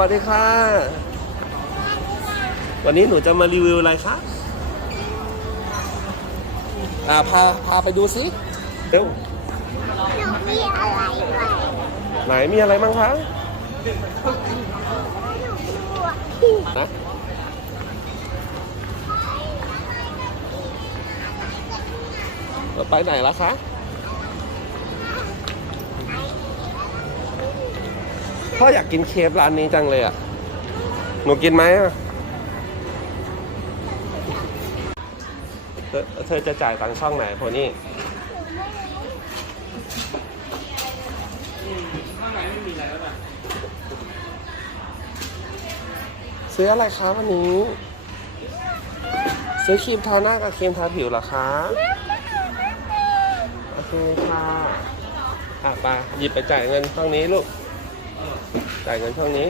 สวัสดีค่ะ วันนี้หนูจะมารีวิวอะไรคะ อ่าพาพาไปดูสิเร็วหนูมีอะไรด้วยไหนมีอะไรบ้างคะหนูกลัวนะเราไปไหนแล้วคะ พ่ออยากกินเคฟร้านนี้จังเลยอะ หนูกินไหมอะเธอจะจ่ายตังช่องไหนโพนี่ซื้ออะไรคะวันนี้ ซื้อครีมทาหน้ากับครีมทาผิวเหรอคะโอเคค่ะอะไปหยิบไปจ่ายเงินช่องนี้ลูก จ่ายเงินช่องนี้